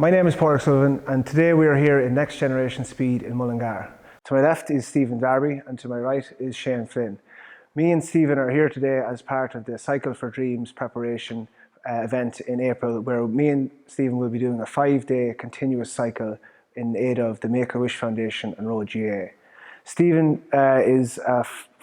My name is Padraig Sullivan, and today we are here in Next Generation Speed in Mullingar. To my left is Stephen Darby, and to my right is Shane Flynn. Me and Stephen are here today as part of the Cycle4Dreams preparation event in April, where me and Stephen will be doing a 5-day continuous cycle in aid of the Make-A-Wish Foundation and Road GA. Stephen is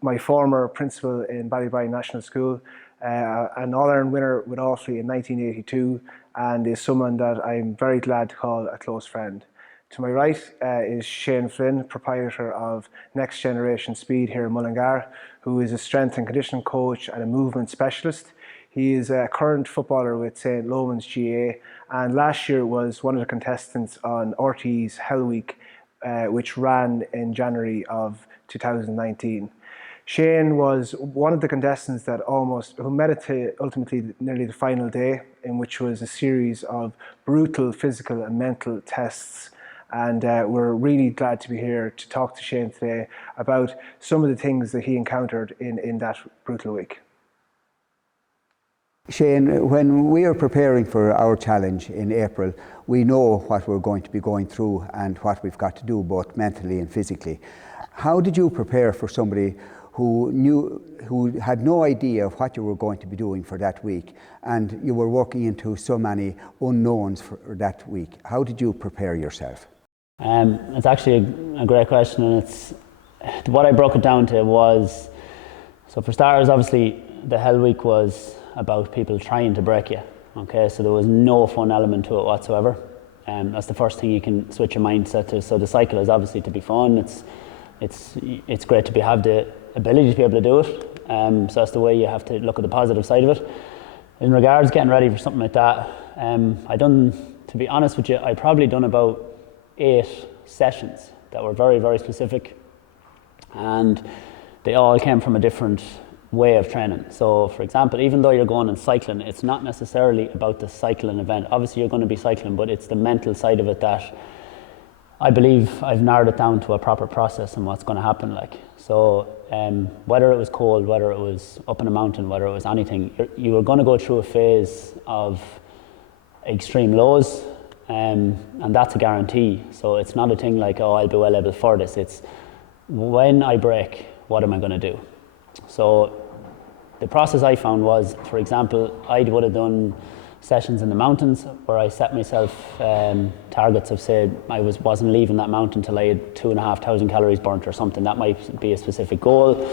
my former principal in Ballybrine National School, an All-Ireland winner with Offaly in 1982, and is someone that I'm very glad to call a close friend. To my right is Shane Flynn, proprietor of Next Generation Speed here in Mullingar, who is a strength and conditioning coach and a movement specialist. He is a current footballer with St. Loman's GA, and last year was one of the contestants on RT's Hell Week, which ran in January of 2019. Shane was one of the contestants that who made it to ultimately nearly the final day, in which was a series of brutal physical and mental tests. And we're really glad to be here to talk to Shane today about some of the things that he encountered in that brutal week. Shane, when we are preparing for our challenge in April, we know what we're going to be going through and what we've got to do both mentally and physically. How did you prepare for somebody who had no idea of what you were going to be doing for that week, and you were walking into so many unknowns for that week? How did you prepare yourself? It's actually a great question, and it's what I broke it down to was, so for starters, obviously the Hell Week was about people trying to break you. Okay, so there was no fun element to it whatsoever. That's the first thing you can switch your mindset to. So the cycle is obviously to be fun. It's great to have the ability to be able to do it. So that's the way you have to look at the positive side of it. In regards getting ready for something like that, to be honest with you, I probably done about 8 sessions that were very, very specific, and they all came from a different way of training. So for example, even though you're going and cycling, it's not necessarily about the cycling event. Obviously you're going to be cycling, but it's the mental side of it that I believe I've narrowed it down to a proper process and what's going to happen. So whether it was cold, whether it was up in a mountain, whether it was anything, you were going to go through a phase of extreme lows, and that's a guarantee. So it's not a thing like, oh, I'll be well able for this. It's when I break, what am I going to do? So the process I found was, for example, I would have done sessions in the mountains where I set myself targets of, say, I wasn't leaving that mountain till I had 2,500 calories burnt or something. That might be a specific goal.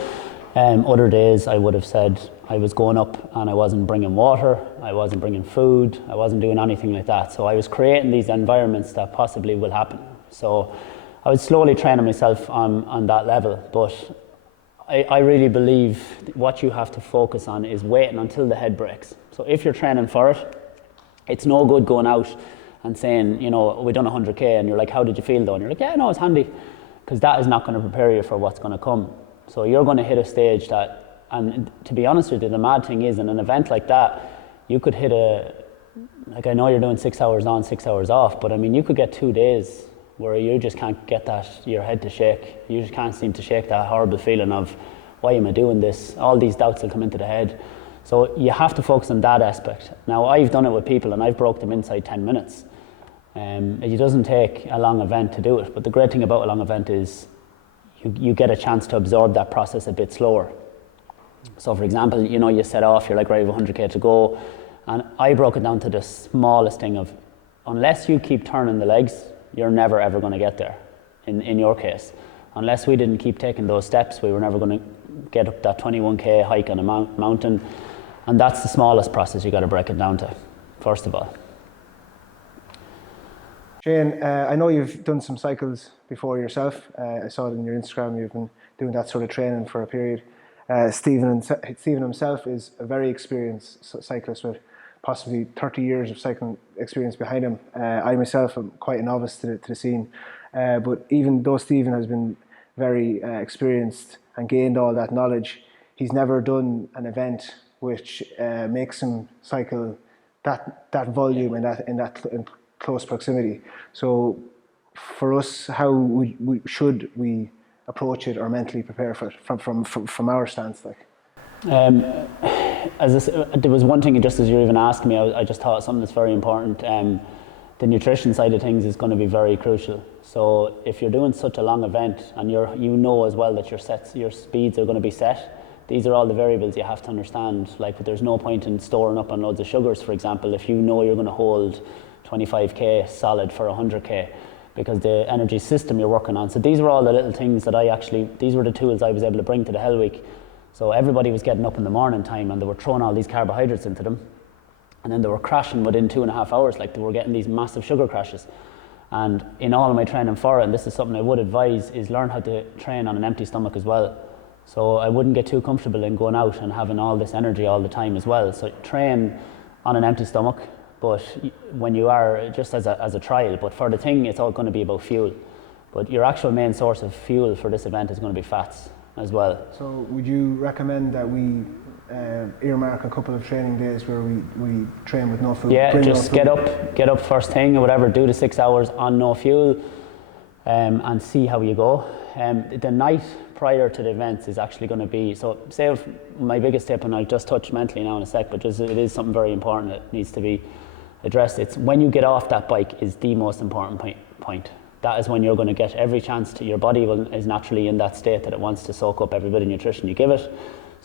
Other days I would have said I was going up and I wasn't bringing water, I wasn't bringing food, I wasn't doing anything like that. So I was creating these environments that possibly will happen. So I was slowly training myself on that level, but I really believe what you have to focus on is waiting until the head breaks. So if you're training for it, it's no good going out and saying, you know, we done 100k, and you're like, how did you feel though? And you're like, yeah, no, it's handy, because that is not going to prepare you for what's going to come. So you're going to hit a stage that, and to be honest with you, the mad thing is, in an event like that, you could hit I know you're doing 6 hours on, 6 hours off, but I mean, you could get 2 days where you just can't get your head to shake. You just can't seem to shake that horrible feeling of, why am I doing this? All these doubts will come into the head. So you have to focus on that aspect. Now, I've done it with people and I've broke them inside 10 minutes. It doesn't take a long event to do it, but the great thing about a long event is you get a chance to absorb that process a bit slower. So for example, you know, you set off, you're like, right, I have 100k to go, and I broke it down to the smallest thing of, unless you keep turning the legs, you're never ever going to get there, in your case. Unless we didn't keep taking those steps, we were never going to get up that 21k hike on a mountain. And that's the smallest process you got to break it down to, first of all. Shane, I know you've done some cycles before yourself. I saw it in your Instagram, you've been doing that sort of training for a period. Stephen himself is a very experienced cyclist with possibly 30 years of cycling experience behind him. I myself am quite a novice to the scene, but even though Stephen has been very experienced and gained all that knowledge, he's never done an event which makes him cycle that volume in close proximity. So for us, how should we approach it or mentally prepare for it from our stance? There was one thing, just as you're even asking me, I just thought something that's very important. the nutrition side of things is going to be very crucial. So if you're doing such a long event and you know as well that your speeds are going to be set, these are all the variables you have to understand. Like, there's no point in storing up on loads of sugars, for example, if you know you're going to hold 25k solid for 100k, because the energy system you're working on. So these were all the little things that these were the tools I was able to bring to the Hell Week. So everybody was getting up in the morning time and they were throwing all these carbohydrates into them. And then they were crashing within 2.5 hours, like they were getting these massive sugar crashes. And in all of my training for it, and this is something I would advise, is learn how to train on an empty stomach as well. So I wouldn't get too comfortable in going out and having all this energy all the time as well. So train on an empty stomach, but when you are, just as a trial, but for the thing, it's all going to be about fuel. But your actual main source of fuel for this event is going to be fats as well. So would you recommend that we earmark a couple of training days where we train with no food? Yeah, just get up first thing or whatever, do the 6 hours on no fuel, and see how you go. The night prior to the events is actually going to be, so say my biggest tip, and I'll just touch mentally now in a sec, but it is something very important that needs to be addressed. It's when you get off that bike is the most important point. That is when you're going to get every chance to, your body is naturally in that state that it wants to soak up every bit of nutrition you give it.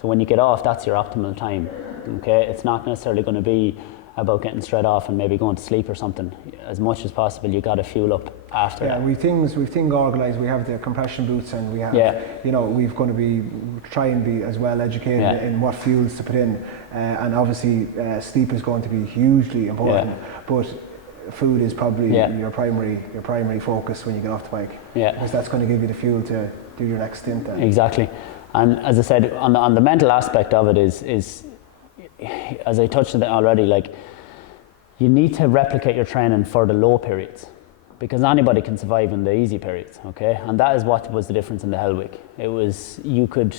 So when you get off, that's your optimal time. Okay, it's not necessarily going to be about getting straight off and maybe going to sleep or something. As much as possible, you got to fuel up after that. We've things organised. We have the compression boots, and we have, we've going to be try and be as well educated in what fuels to put in, and obviously sleep is going to be hugely important. But food is probably your primary focus when you get off the bike. Because that's going to give you the fuel to do your next stint then. Exactly. And as I said, on the mental aspect of it is as I touched on it already, like, you need to replicate your training for the low periods, because anybody can survive in the easy periods, okay? And that is what was the difference in the Hell Week. It was, you could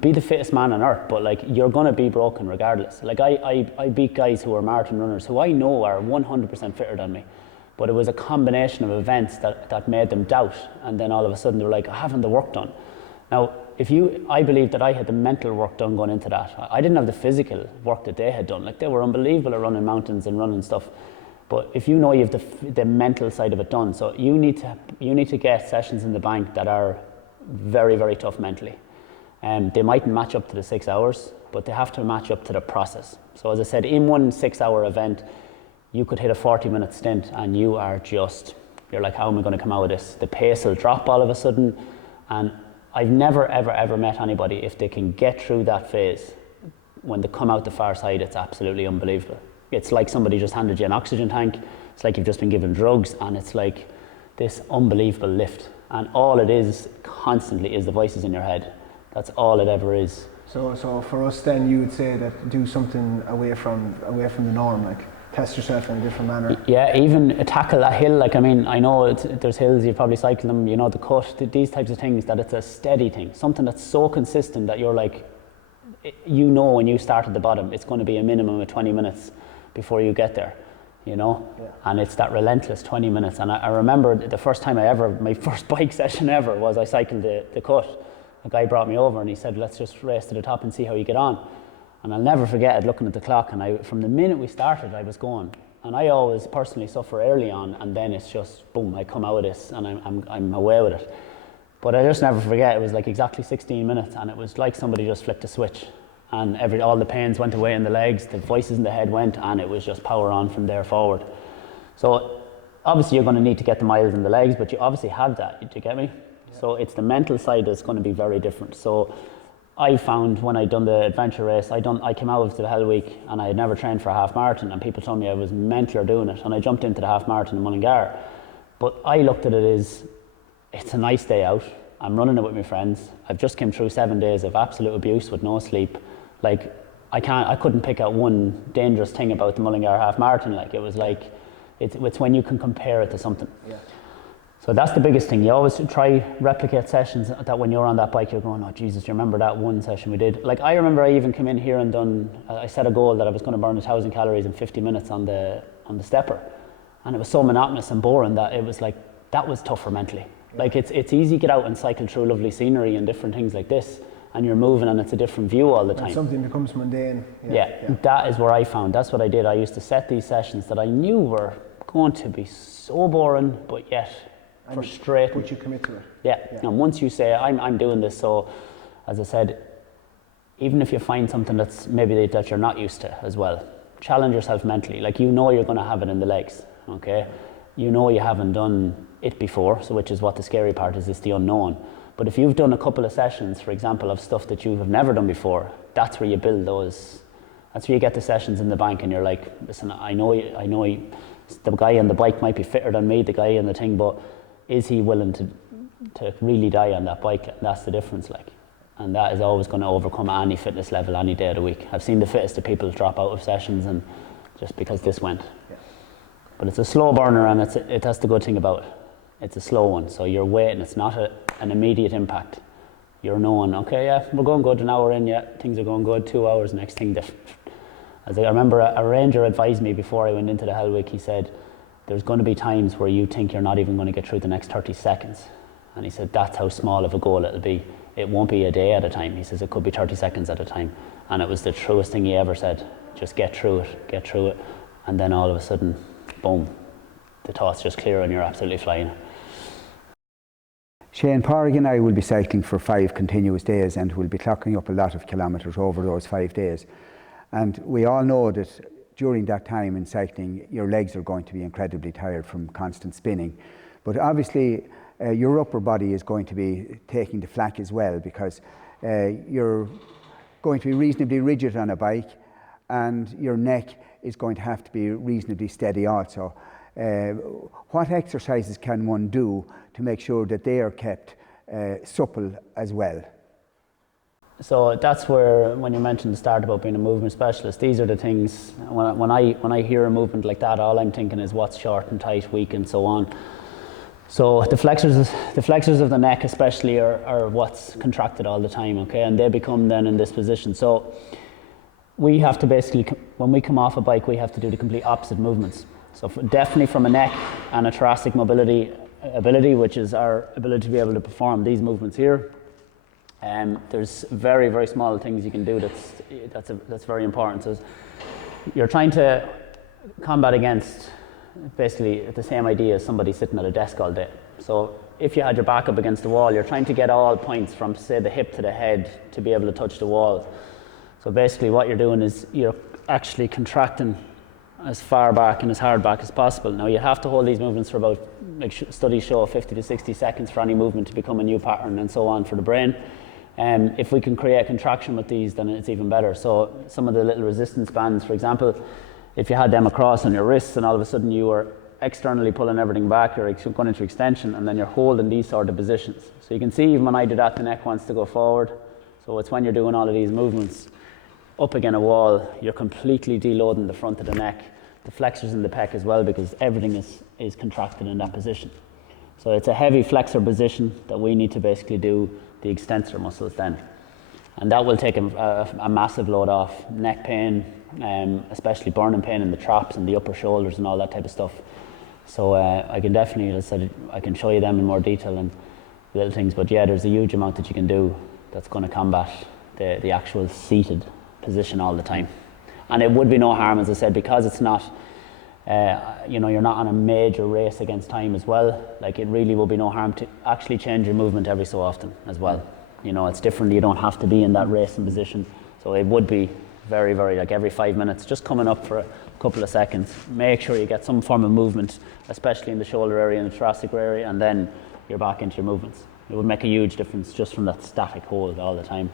be the fittest man on earth, but like, you're gonna be broken regardless. Like I beat guys who are marathon runners who I know are 100% fitter than me, but it was a combination of events that made them doubt, and then all of a sudden they were like, I haven't the work done. Now, I believe that I had the mental work done going into that. I didn't have the physical work that they had done. Like, they were unbelievable at running mountains and running stuff. But if you know you have the mental side of it done, so you need to get sessions in the bank that are very, very tough mentally. They mightn't match up to the 6 hours, but they have to match up to the process. So as I said, in one 6-hour event, you could hit a 40-minute stint and you're like, how am I going to come out of this? The pace will drop all of a sudden, and I've never, ever met anybody, if they can get through that phase, when they come out the far side, it's absolutely unbelievable. It's like somebody just handed you an oxygen tank. It's like you've just been given drugs, and it's like this unbelievable lift. And all it is constantly is the voices in your head. That's all it ever is. So for us then, you would say that do something away from the norm, like test yourself in a different manner. Yeah, even tackle that hill. Like, I mean, I know there's hills, you've probably cycled them, you know, the cut, these types of things, that it's a steady thing, something that's so consistent that you're like, you know, when you start at the bottom, it's going to be a minimum of 20 minutes before you get there, you know. And it's that relentless 20 minutes. And I remember the first time my first bike session ever was I cycled the cut. A guy brought me over and he said, let's just race to the top and see how you get on. And I'll never forget it, looking at the clock, and from the minute we started, I was going. And I always personally suffer early on, and then it's just boom, I come out of this and I'm away with it. But I just never forget, it was like exactly 16 minutes, and it was like somebody just flicked a switch, and all the pains went away in the legs, the voices in the head went, and it was just power on from there forward. So obviously you're going to need to get the miles in the legs, but you obviously have that, do you get me? So it's the mental side that's going to be very different. So I found when I'd done the adventure race, I came out of the Hell Week and I had never trained for a half marathon, and people told me I was mental doing it, and I jumped into the half marathon in Mullingar. But I looked at it as, it's a nice day out, I'm running it with my friends, I've just came through 7 days of absolute abuse with no sleep. Like, I couldn't pick out one dangerous thing about the Mullingar half marathon. Like, it was like, it's when you can compare it to something. Yeah. So that's the biggest thing. You always try replicate sessions that when you're on that bike, you're going, oh Jesus, do you remember that one session we did? Like, I remember I even came in here and I set a goal that I was going to burn 1,000 calories in 50 minutes on the stepper. And it was so monotonous and boring that it was like, that was tougher mentally. Like, it's easy to get out and cycle through lovely scenery and different things like this, and you're moving and it's a different view all the time. When something becomes mundane. Yeah, that is where I found, that's what I did. I used to set these sessions that I knew were going to be so boring, but yet frustrating. But you commit to it. Yeah. And once you say, I'm doing this, so as I said, even if you find something that's maybe that you're not used to as well, challenge yourself mentally. Like, you know you're going to have it in the legs, okay? You know you haven't done it before, so which is what the scary part is, it's the unknown. But if you've done a couple of sessions, for example, of stuff that you have never done before, that's where you build those, that's where you get the sessions in the bank, and you're like, listen, I know the guy on the bike might be fitter than me, the guy on the thing, but is he willing to really die on that bike? And that's the difference, like. And that is always going to overcome any fitness level any day of the week. I've seen the fittest of people drop out of sessions and just because this went. Yeah. But it's a slow burner, and that's the good thing about it. It's a slow one, so you're waiting. It's not an immediate impact. You're knowing, okay, yeah, we're going good, an hour in, yeah, things are going good, 2 hours, next thing. As I remember, a ranger advised me before I went into the Hell Week, he said, there's going to be times where you think you're not even going to get through the next 30 seconds. And he said, that's how small of a goal it'll be. It won't be a day at a time. He says it could be 30 seconds at a time. And it was the truest thing he ever said. Just get through it. And then all of a sudden, boom, the thoughts just clear and you're absolutely flying. Shane, Pádraig and I will be cycling for 5 continuous days, and we'll be clocking up a lot of kilometres over those 5 days. And we all know that during that time in cycling, your legs are going to be incredibly tired from constant spinning. But obviously, your upper body is going to be taking the flak as well, because you're going to be reasonably rigid on a bike, and your neck is going to have to be reasonably steady also. What exercises can one do to make sure that they are kept supple as well? So that's where, when you mentioned the start about being a movement specialist, these are the things, when I hear a movement like that, all I'm thinking is what's short and tight, weak and so on. So the flexors of the neck especially are what's contracted all the time, okay, and they become then in this position. So we have to basically, when we come off a bike, we have to do the complete opposite movements. So definitely from a neck and a thoracic mobility ability, which is our ability to be able to perform these movements here. There's very, very small things you can do that's very important. So you're trying to combat against basically the same idea as somebody sitting at a desk all day. So if you had your back up against the wall, you're trying to get all points from, say, the hip to the head to be able to touch the wall. So basically what you're doing is you're actually contracting as far back and as hard back as possible. Now you have to hold these movements for about, like studies show, 50 to 60 seconds for any movement to become a new pattern and so on for the brain. If we can create contraction with these, then it's even better. So some of the little resistance bands, for example, if you had them across on your wrists and all of a sudden you were externally pulling everything back, you're going into extension, and then you're holding these sort of positions. So you can see even when I do that, the neck wants to go forward. So it's when you're doing all of these movements up against a wall, you're completely deloading the front of the neck, the flexors in the pec as well, because everything is contracted in that position. So it's a heavy flexor position that we need to basically do the extensor muscles then. And that will take a massive load off. Neck pain, especially burning pain in the traps and the upper shoulders and all that type of stuff. So I can definitely, as I said, I can show you them in more detail and little things, but yeah, there's a huge amount that you can do that's going to combat the actual seated position all the time. And it would be no harm, as I said, because it's not, you're not on a major race against time as well. Like, it really will be no harm to actually change your movement every so often as well. You know, it's different. You don't have to be in that racing position. So it would be very, very, like every 5 minutes, just coming up for a couple of seconds. Make sure you get some form of movement, especially in the shoulder area and the thoracic area, and then you're back into your movements. It would make a huge difference just from that static hold all the time.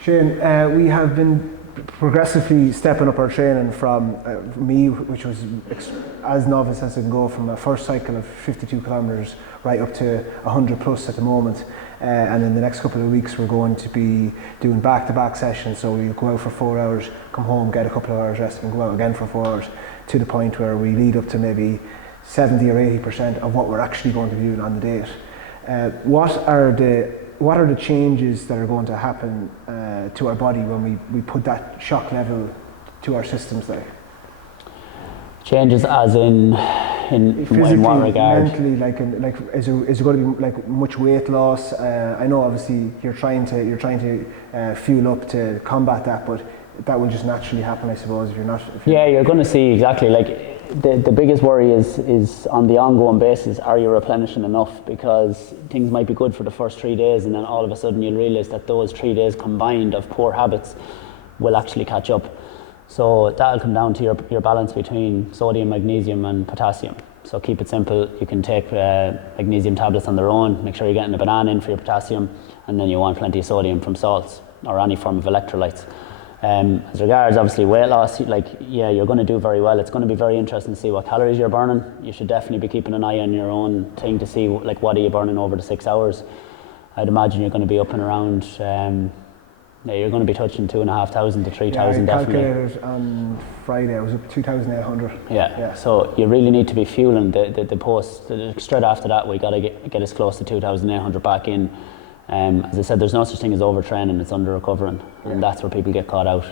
Shane, we have been progressively stepping up our training from me, which was as novice as I can go, from a first cycle of 52 kilometres right up to 100 plus at the moment. And in the next couple of weeks we're going to be doing back-to-back sessions, so we'll go out for 4 hours, come home, get a couple of hours rest and go out again for 4 hours, to the point where we lead up to maybe 70 or 80% of what we're actually going to be doing on the date. What are the changes that are going to happen to our body when we put that shock level to our systems there? Changes as in what regard? Mentally, is there going to be like much weight loss? I know obviously you're trying to fuel up to combat that, but that will just naturally happen, I suppose, if you're not. Yeah, you're going to see exactly, like, the biggest worry is on the ongoing basis, are you replenishing enough? Because things might be good for the first 3 days, and then all of a sudden you'll realise that those 3 days combined of poor habits will actually catch up. So that'll come down to your balance between sodium, magnesium and potassium. So keep it simple. You can take magnesium tablets on their own, make sure you're getting a banana in for your potassium, and then you want plenty of sodium from salts or any form of electrolytes. As regards obviously weight loss, you're going to do very well. It's going to be very interesting to see what calories you're burning. You should definitely be keeping an eye on your own thing to see what are you burning over the 6 hours. I'd imagine you're going to be up and around, you're going to be touching 2,500 to 3,000 definitely. I calculated on Friday, I was up 2,800. Yeah, so you really need to be fueling the post. Straight after that, we got to get as close to 2,800 back in. As I said, there's no such thing as overtraining, it's under recovering, and that's where people get caught out.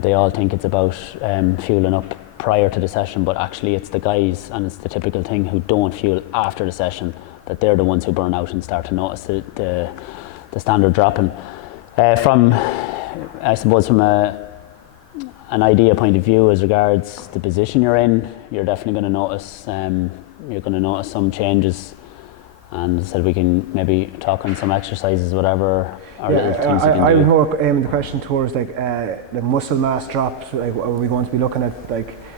They all think it's about fueling up prior to the session, but actually it's the guys, and it's the typical thing, who don't fuel after the session, that they're the ones who burn out and start to notice the standard dropping. I suppose from an idea point of view, as regards the position you're in, you're definitely going to notice some changes. And said we can maybe talk on some exercises, whatever. Or little things you can I do. was more aiming the question towards the muscle mass drops. Are we going to be looking at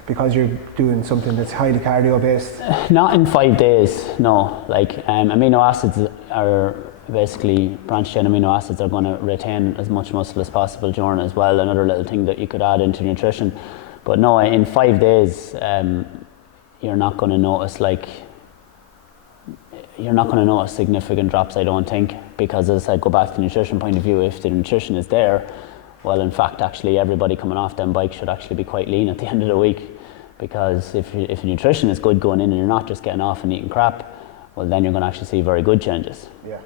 because you're doing something that's highly cardio based? Not in 5 days, no. Amino acids are basically branched chain amino acids are going to retain as much muscle as possible during as well. Another little thing that you could add into nutrition, but no, in 5 days, you're not going to notice significant drops, I don't think, because as I said, go back to the nutrition point of view, if the nutrition is there, well, in fact, actually everybody coming off them bikes should actually be quite lean at the end of the week, because if the nutrition is good going in and you're not just getting off and eating crap, well, then you're going to actually see very good changes. Yeah.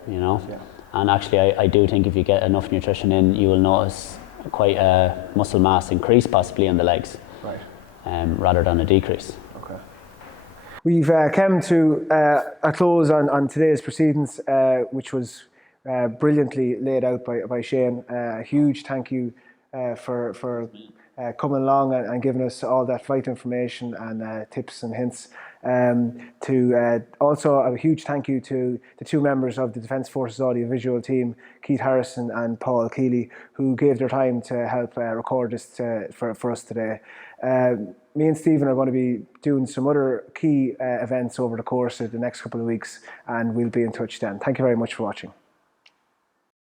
And actually I do think if you get enough nutrition in, you will notice quite a muscle mass increase possibly in the legs, right, rather than a decrease. We've come to a close on today's proceedings, which was brilliantly laid out by Shane. A huge thank you for coming along and giving us all that vital information and tips and hints. Also a huge thank you to the two members of the Defence Forces audiovisual team, Keith Harrison and Paul Keeley, who gave their time to help record this for us today. Me and Stephen are going to be doing some other key events over the course of the next couple of weeks, and we'll be in touch then. Thank you very much for watching.